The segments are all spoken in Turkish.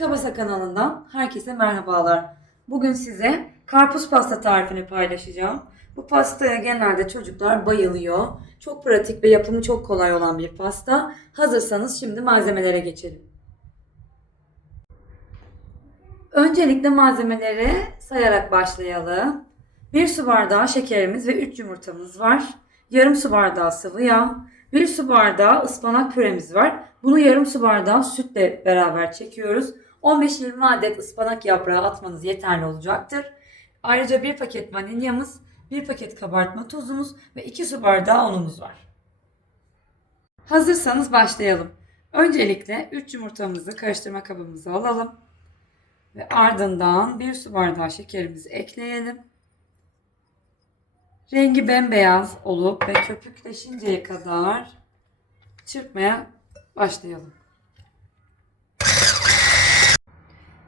Tıka kanalından herkese merhabalar. Bugün size karpuz pasta tarifini paylaşacağım. Bu pastaya genelde çocuklar bayılıyor. Çok pratik ve yapımı çok kolay olan bir pasta. Hazırsanız şimdi malzemelere geçelim. Öncelikle malzemeleri sayarak başlayalım. 1 su bardağı şekerimiz ve 3 yumurtamız var. Yarım su bardağı sıvı yağ, 1 su bardağı ıspanak püremiz var. Bunu yarım su bardağı sütle beraber çekiyoruz. 15-20 adet ıspanak yaprağı atmanız yeterli olacaktır. Ayrıca 1 paket vanilyamız, 1 paket kabartma tozumuz ve 2 su bardağı unumuz var. Hazırsanız başlayalım. Öncelikle 3 yumurtamızı karıştırma kabımıza alalım. Ve ardından 1 su bardağı şekerimizi ekleyelim. Rengi bembeyaz olup ve köpükleşinceye kadar çırpmaya başlayalım.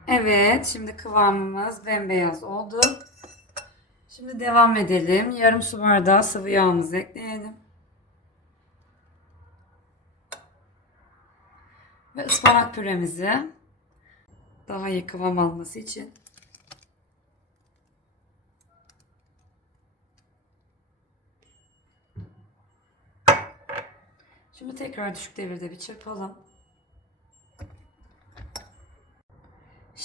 Evet, şimdi kıvamımız bembeyaz oldu. Şimdi devam edelim. Yarım su bardağı sıvı yağımızı ekleyelim. Ve ıspanak püremizi daha iyi kıvam alması için Şimdi tekrar düşük devirde bir çırpalım.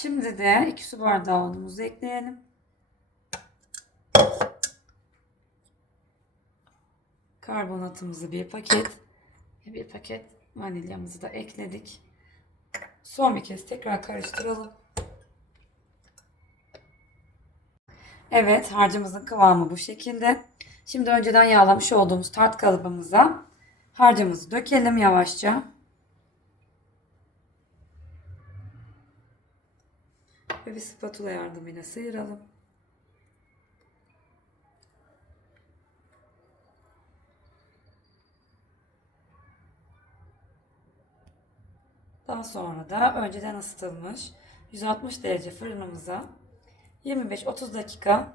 Şimdi de 2 su bardağı unumuzu ekleyelim. Karbonatımızı bir paket bir paket vanilyamızı da ekledik. Son bir kez tekrar karıştıralım. Evet harcımızın kıvamı bu şekilde. Şimdi önceden yağlamış olduğumuz tart kalıbımıza harcımızı dökelim yavaşça. Ve bir spatula yardımıyla sıyıralım. Daha sonra da önceden ısıtılmış 160 derece fırınımıza 25-30 dakika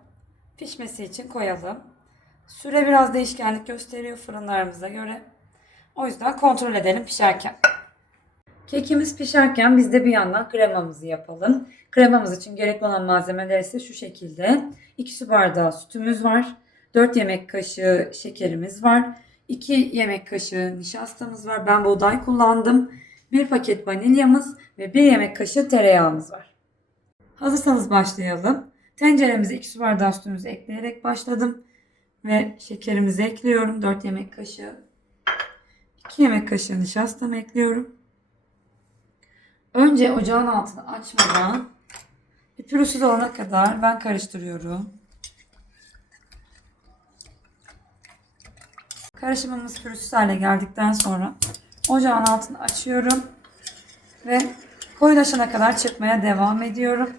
pişmesi için koyalım. Süre biraz değişkenlik gösteriyor fırınlarımıza göre. O yüzden kontrol edelim pişerken. Kekimiz pişerken biz de bir yandan kremamızı yapalım. Kremamız için gerekli olan malzemeler ise şu şekilde. 2 su bardağı sütümüz var. 4 yemek kaşığı şekerimiz var. 2 yemek kaşığı nişastamız var. Ben buğday kullandım. 1 paket vanilyamız ve 1 yemek kaşığı tereyağımız var. Hazırsanız başlayalım. Tenceremize 2 su bardağı sütümüzü ekleyerek başladım. Ve şekerimizi ekliyorum. 4 yemek kaşığı. 2 yemek kaşığı nişastamı ekliyorum. Önce ocağın altını açmadan bir pürüzsüz olana kadar ben karıştırıyorum. Karışımımız pürüzsüz hale geldikten sonra ocağın altını açıyorum ve koyulaşana kadar çırpmaya devam ediyorum.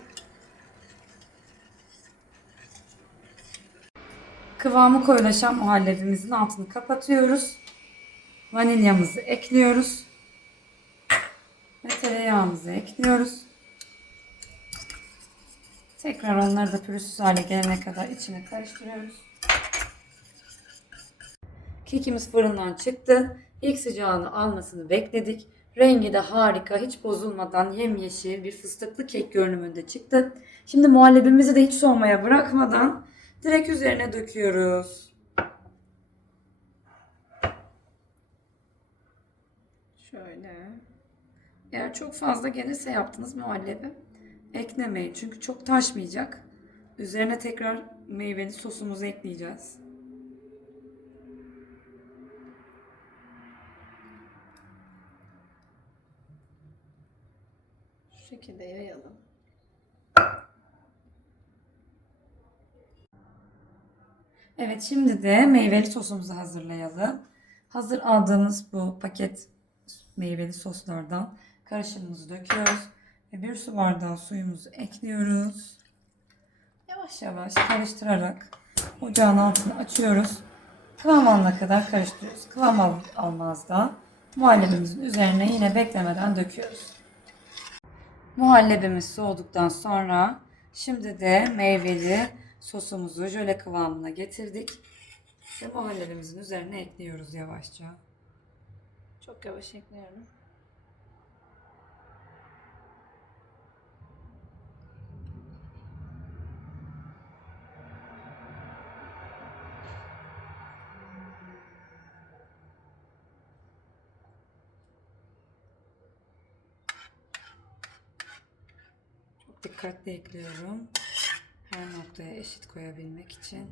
Kıvamı koyulaşan muhallebimizin altını kapatıyoruz. Vanilyamızı ekliyoruz. Tereyağımızı ekliyoruz. Tekrar onları da pürüzsüz hale gelene kadar içine karıştırıyoruz. Kekimiz fırından çıktı. İlk sıcağını almasını bekledik. Rengi de harika, hiç bozulmadan yemyeşil bir fıstıklı kek görünümünde çıktı. Şimdi muhallebimizi de hiç soğumaya bırakmadan direkt üzerine döküyoruz. Şöyle. Eğer çok fazla gelirse yaptığınız muhallebi eklemeyin. Çünkü çok taşmayacak. Üzerine tekrar meyveli sosumuzu ekleyeceğiz. Şu şekilde yayalım. Evet şimdi de meyveli sosumuzu hazırlayalım. Hazır aldığımız bu paket meyveli soslardan karışımımızı döküyoruz. Ve bir su bardağı suyumuzu ekliyoruz. Yavaş yavaş karıştırarak ocağın altını açıyoruz. Kıvam alana kadar karıştırıyoruz. Kıvam al almaz da muhallebimizin üzerine yine beklemeden döküyoruz. Muhallebimiz soğuduktan sonra şimdi de meyveli sosumuzu jöle kıvamına getirdik. Ve muhallebimizin üzerine ekliyoruz yavaşça. Çok yavaş ekliyorum. Dikkatli ekliyorum. Her noktaya eşit koyabilmek için.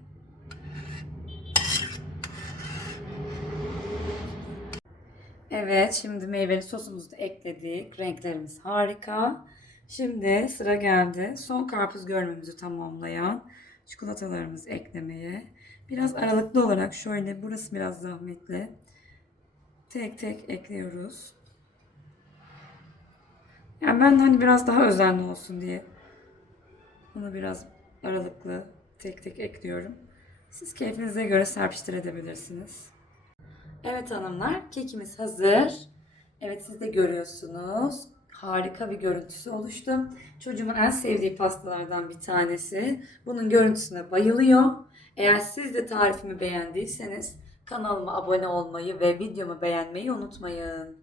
Evet, şimdi meyveli sosumuzu da ekledik. Renklerimiz harika. Şimdi sıra geldi. Son karpuz görmemizi tamamlayan çikolatalarımızı eklemeye. Biraz aralıklı olarak şöyle, burası biraz zahmetli. Tek tek ekliyoruz. Yani ben hani biraz daha özenli olsun diye bunu biraz aralıklı tek tek ekliyorum. Siz keyfinize göre serpiştirebilirsiniz. Evet hanımlar, kekimiz hazır. Evet siz de görüyorsunuz. Harika bir görüntüsü oluştu. Çocuğumun en sevdiği pastalardan bir tanesi. Bunun görüntüsüne bayılıyor. Eğer siz de tarifimi beğendiyseniz kanalıma abone olmayı ve videomu beğenmeyi unutmayın.